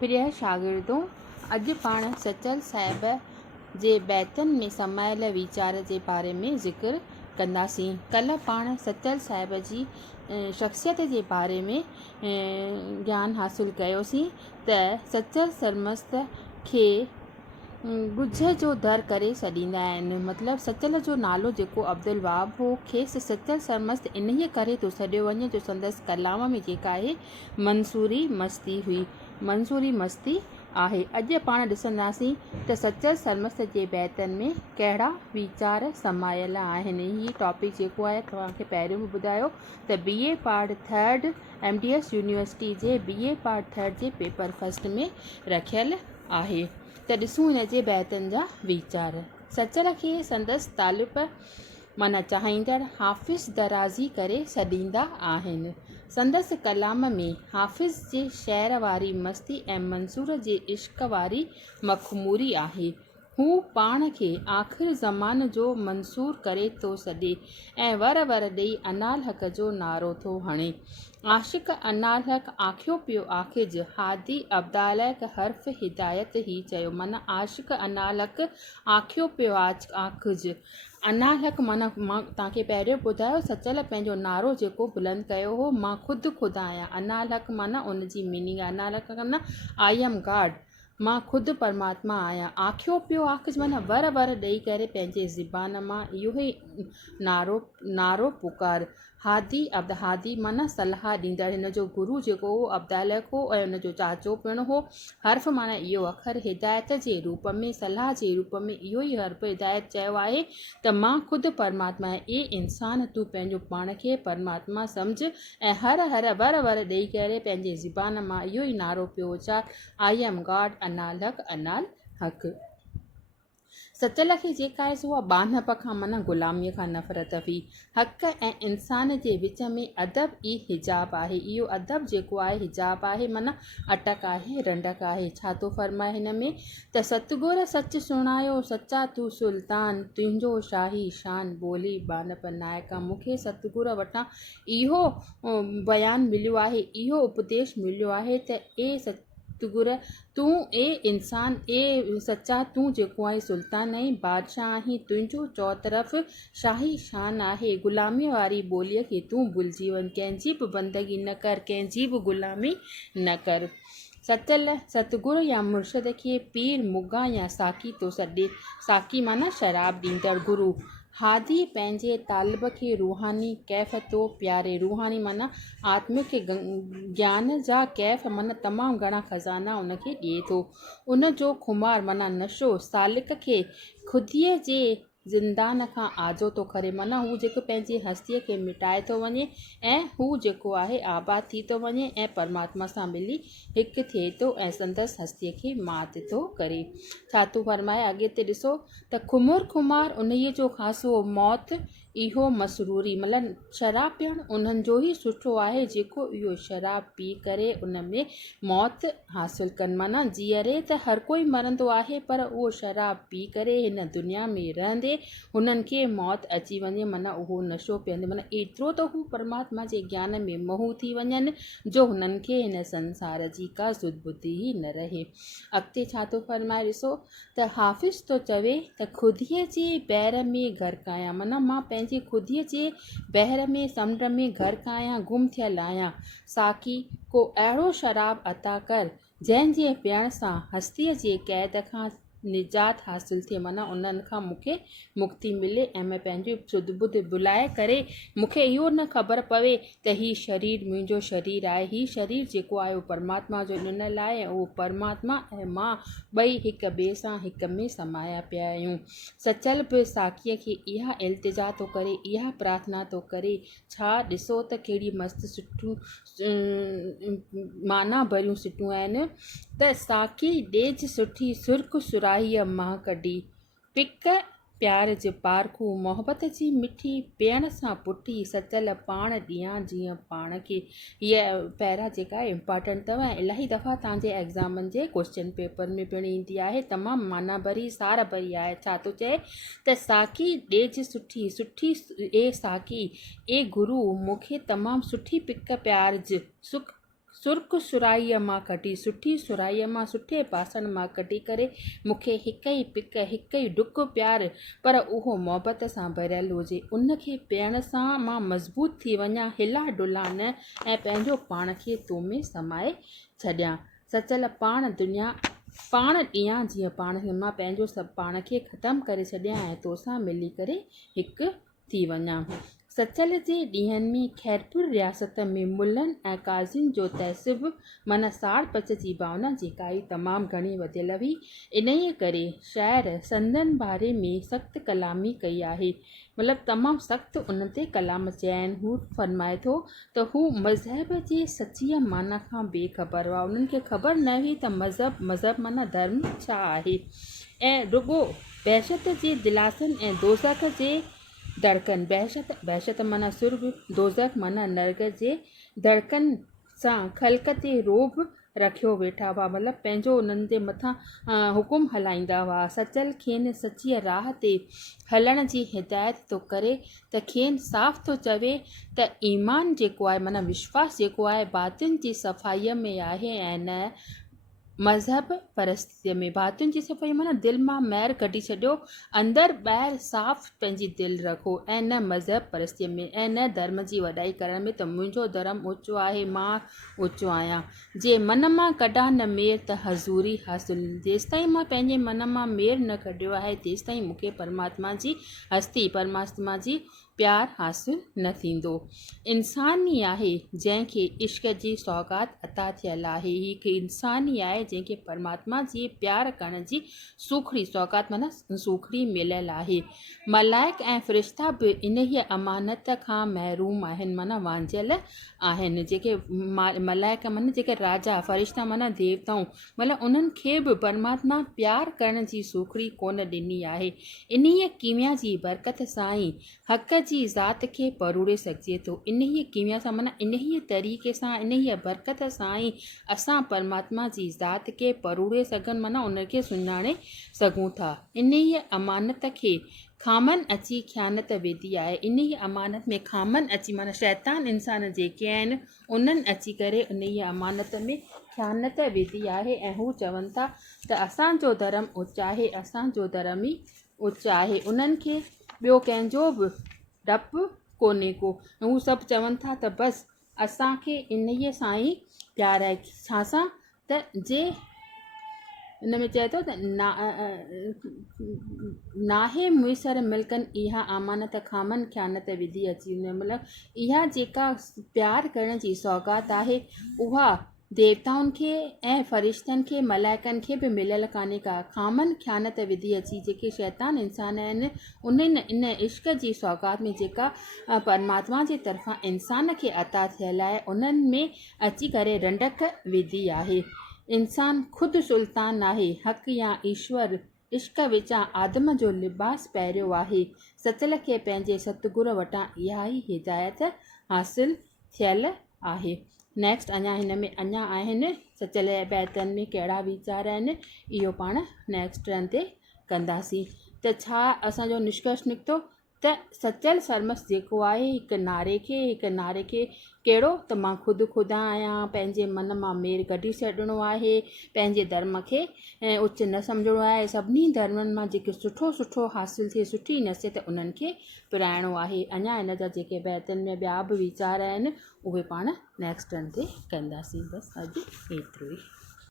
प्रिय शागिर्दों, अॼु पाण सचल साहिब जे बैतनि में समायल वीचार जे बारे में ज़िक्र कंदासीं। कल्ह पाण सचल साहिब जी शख़्सियत जे बारे में ज्ञान हासिल कयोसीं त सचल सरमस्त खे ॻुझ जो दर करे छॾींदा आहिनि। मतिलबु सचल जो नालो जेको अब्दुल वहाब हो, खेसि सचल सरमस्त इन्हीअ करे थो सॾियो वञे जो संदसि कलाम में जेका आहे मंसूरी मस्ती हुई, मंसूरी मस्ती आहे। अॼु पाण ॾिसंदासीं त सचल सरमस्त जे बैतनि में कहिड़ा वीचार समायल आहिनि। हीअ टॉपिक जेको आहे तव्हांखे पहिरियों बि ॿुधायो त BA पार्ट 3 MDS यूनिवर्सिटी जे BA पार्ट 3 जे पेपर फर्स्ट में रखियल आहे। त ॾिसूं हिन जे बैतनि जा वीचार। सचल खे संदसि तालिब माना चाहींदड़ हाफ़िज़ दराज़ी करे छॾींदा आहिनि। संदसि कलाम में हाफ़िज़ जे शहर वारी मस्ती ऐं मंसूर जे इश्क़ वारी मख़मूरी आहे। हू पाण खे आख़िर ज़मान जो मंसूर करे थो सॾे ऐं वर वर ॾेई अनाल हक़ जो नारो थो हणे। आशिक़ अनाल हक़ आखियो पियो आखिज, हादी अब्दालक हर्फ़ हिदायत ही चयो। माना आशिक़ अनाल हक़ आखियो पियो आखिज। अनाल हक़ माना मां तव्हांखे पहिरियों ॿुधायो सचल पंहिंजो नारो जेको बुलंद कयो हो, मां ख़ुदा आहियां। अनाल हक़ माना उनजी मीनिंग आहे, अनाल हक़ माना आई एम गॉड, मां ख़ुदि परमात्मा आहियां। आखियो पियो आखिज माना वर वर ॾेई करे पंहिंजे ज़बान मां इहो ई नारो पुकार। हादी माना सलाह ॾींदड़, हिन जो गुरु जेको हो अब्दालक हो ऐं हुनजो चाचो पिणु हो। हर्फ़ माना इहो अखर, हिदायत जे रूप में, सलाह जे रूप में इहो ई हर्फ़ हिदायत चयो आहे त मां ख़ुदि परमात्मा आहियां। ए इंसान, तूं पंहिंजो पाण खे परमात्मा सम्झ ऐं हर हर वर वर ॾेई करे पंहिंजे ज़बान मां इहो ई नारो पियो उचार, आई एम गॉड, अनाल हक़, अनाल हक़। सचल खे जेका आहे सो बानप खां माना ग़ुलामीअ खां नफ़रत हुई। हक़ ऐं इंसान जे विच में अदब ई हिजाब आहे। इहो अदब जेको आहे हिजाब आहे, माना अटक आहे, रंडक आहे। छा थो फरमाए हिन में त सतगुर सच सुणायो, सचा तू सुल्तान, तुंहिंजो शाही शान, बोली बानप नायका। मूंखे सतगुर वटां इहो बयानु मिलियो आहे, इहो उपदेश मिलियो आहे त ए सतगुर, तूं ए इंसान, ए सचा तूं जेको आहे सुल्तान ऐं बादशाह आहीं, तुंहिंजो चौतरफ़ शाही शान आहे। ग़ुलामीअ वारी ॿोलीअ खे तूं भुलिजी वञ, कंहिंजी बि बंदगी न कर, कंहिंजी बि ग़ुलामी न कर। सचल सतगुरु या मुर्शिद खे पीर, मुगा या साकी थो सॾे। साकी माना शराब ॾींदड़ गुरु। हादी पंहिंजे तालिब खे रूहानी कैफ़ थो प्यारे। रूहानी माना आत्मिक ज्ञान जा कैफ़ माना तमामु घणा ख़ज़ाना उनखे ॾिए थो। उन जो खुमार माना नशो सालिक खे ख़ुदीअ जे ज़िंदान खां आजो थो करे। माना हू जेको पंहिंजी हस्तीअ खे मिटाए थो वञे ऐं हू जेको आहे आबाद थी थो वञे ऐं परमात्मा सां मिली हिकु थिए थो ऐं संदसि हस्तीअ खे मात थो करे। छा थो फरमाए अॻिते ॾिसो त खुमुर खुमार उन्हीअ जो ख़ासो मौत, इहो मसरूरी मतिलबु शराब पीअणु उन्हनि जो ई सुठो आहे जेको इहो शराब पी करे उन में मौत हासिलु कनि। माना जीअरे त हर कोई मरंदो आहे, पर उहो शराब पी करे हिन दुनिया में रहंदे हुननि खे मौत अची वञे, माना उहो नशो पीअंदे माना एतिरो त हू परमात्मा जे ज्ञान में मोह थी वञनि जो हुननि खे हिन संसार जी का सुध बुद्धि ई न रहे। अॻिते छा थो फरमाए ॾिसो त हाफ़िज़ तो चवे त ख़ुदीअ जे बहर में घरु आहियां। माना मां पंहिंजे ख़ुदीअ जे बहर में, समुंड में घरु आहियां, गुम थियल आहियां। साकी, को अहिड़ो शराब अता कर जंहिंजे पीअण सां हस्तीअ जे क़ैद खां निजात हासिलु थिए। माना उन्हनि खां मूंखे मुक्ति मिले ऐं मैं पंहिंजी सुध बुध भुलाए करे मूंखे इहो न ख़बर पवे त हीउ शरीर मुंहिंजो शरीर आहे। हीउ शरीर जेको आहे उहो परमात्मा जो ॾिनल आहे ऐं उहो परमात्मा ऐं मां ॿई हिक ॿिए सां हिक में समाया पिया आहियूं। सचल बि साकीअ खे इहा इल्तिजा थो करे, इहा प्रार्थना थो करे। छा ॾिसो त कहिड़ी मस्तु सुठियूं माना भरियूं सिटूं आहिनि त साकी ॾेज सुठी सुर्ख सुराहीअ मां कढी, पिक प्यार जे पारखू मोहबत जी मिठी, पीअण सां पुठी सचल पाण ॾियां जीअं पाण खे। हीअ पहिरां जेका आहे इम्पॉर्टेंट अथव ऐं इलाही दफ़ा तव्हांजे एग्ज़ामनि जे क्वेश्चन पेपर में पिणु ईंदी आहे, तमामु माना भरी सार भरी आहे। छा थो चए त साकी ॾेज सुठी सुठी, ए साकी ए गुरु मूंखे तमामु सुठी पिक प्यार जी सुख सुर्ख सुराईअ मां कढी सुठी सुराईअ मां सुठे पासण मां कढी करे मूंखे हिक ई पिक हिक ई डुक प्यार पर उहो मोहबत सां भरियल हुजे। उनखे पीअण सां मां मज़बूत थी वञा, हिला डुला न ऐं पंहिंजो पाण खे तो में समाए छॾियां। सचल पाण ॾियां जीअं पाण मां पंहिंजो सभु पाण खे ख़तमु करे छॾियां ऐं तोसां मिली करे हिकु थी वञां। सचल जे ॾींहंनि में खैरपुर रियासत में मुलनि ऐं काज़ियुनि जो तहसीब माना साड़ पच जी भावना जेका ई तमामु घणी वधियल हुई। इन ई करे शाइर संदनि बारे में सख़्तु कलामी कई आहे, मतिलबु तमामु सख़्तु उन ते कलाम चया आहिनि। हू फरमाए थो त हू मज़हब जे सचीअ माना खां बेख़बर हुआ। उन्हनि खे ख़बर न हुई त मज़हब माना धर्म छा आहे, ऐं रुॻो बहशत जे दिलासनि ऐं दोज़ख जे धड़कन बहशत माना सुर्ग, दोज़ख माना नर्ग जे धड़कन सां ख़ल्क़ ते रोब रखियो वेठा हुआ, मतिलबु पंहिंजो उन्हनि जे मथां हुकुम हलाईंदा हुआ। सचल खेनि सचीअ राह ते हलण जी हिदायत थो करे त खेनि साफ़ थो चवे त ईमान जेको आहे माना विश्वास जेको आहे बातिन जी सफ़ाईअ में आहे ऐं न मज़हब परस्तीअ में। बातिन जी सफ़ाई माना दिलि मां मैर कढी छॾियो, अंदरि ॿाहिरि साफ़ पंहिंजी दिलि रखो ऐं न मज़हब परस्तीअ में ऐं न धर्म जी वॾाई करण में त मुंहिंजो धर्म ऊचो आहे, मां ऊचो आहियां। जे मन मां कढा न मेर त हज़ूरी हासिल, जेसिताईं मां पंहिंजे मन मां मेर न कढियो आहे तेसिताईं मूंखे परमात्मा जी हस्ती परमात्मा जी प्यार हासिल न थींदो। इंसान ई आहे जंहिंखे इश्क जी सौगात अता थियल आहे। हिकु इंसान ई आहे जंहिंखे परमात्मा जी प्यार करण जी सूखड़ी सौगात माना सूखड़ी मिलियल आहे। मलाइक ऐं फ़रिश्ता बि इन ई अमानत खां महरूम आहिनि, माना वांझियल आहिनि। जेके मलाइक माना जेके राजा, फ़रिश्ता माना देवताऊं, मतिलबु उन्हनि खे बि परमात्मा प्यार करण जी सूखड़ी कोन ॾिनी आहे। इन ई कीमिया जी बरकत सां ई हक़ जी ज़ात खे परूड़े सघिजे थो। इन ई कीमिया सां माना इन ई तरीक़े सां इन ई बरकत सां ई असां परमात्मा जी ज़ात खे परूड़े सघनि माना उनखे सुञाणे सघूं था। इन ई अमानत खे खामन अची ख़यानत विधी आहे। इन ई अमानत में खामन अची माना शैतान इंसान जेके आहिनि उन्हनि अची करे उन ई अमानत में ख़यानत विधी आहे ऐं हू चवनि था त असांजो धर्म उच्च आहे, असांजो धर्म ई उच्च आहे। उन्हनि खे ॿियो कंहिंजो बि डपु कोन्हे को। हू सभु चवनि था त बसि असांखे इन ई सां ई प्यार आहे। छा सां त जे इन में चए थो त नाहे मुयसर मिल्कनि इहा अमानत खामन ख़यानत विधी अची। मतिलबु इहा जेका प्यार करण जी सौगात आहे उहा देवताउनि खे ऐं फ़रिश्तनि खे मलाइकनि खे बि मिलियल कान्हे का। खामन ख़यानत विधी अची जेके शैतान इंसान आहिनि उन्हनि इन इश्क जी सौगात में जेका परमात्मा जे तरफ़ां इंसान खे अता थियल आहे उन्हनि में अची करे रंडक विधी आहे। इंसान ख़ुदि सुल्तान आहे, हक़ या ईश्वर इश्क विचां आदम जो लिबास पहिरियों आहे। सचल खे पंहिंजे सतगुरु वटां इहा ई हिदायत हासिल थियल आहे। नेक्स्ट अञा हिन में अञा आहिनि सचल जे बैतनि में कहिड़ा वीचार आहिनि, इहो पाण नेक्स्ट टर्न ते कंदासीं। त छा असांजो निष्कर्ष निकितो त सचल सरमस जेको आहे हिकु नारे खे कहिड़ो त मां ख़ुदि ख़ुदा आहियां, पंहिंजे मन मां मेर कढी छॾिणो आहे, पंहिंजे धर्म खे उच्च न सम्झणो आहे। सभिनी धर्मनि मां जेके सुठो हासिलु थिए, सुठी नसीहत उन्हनि खे पिराइणो आहे। अञा इन जा जेके बैतनि में ॿिया बि वीचार आहिनि उहे पाण नेक्स्ट टर्न ते कंदासीं। बसि अॼु एतिरो ई।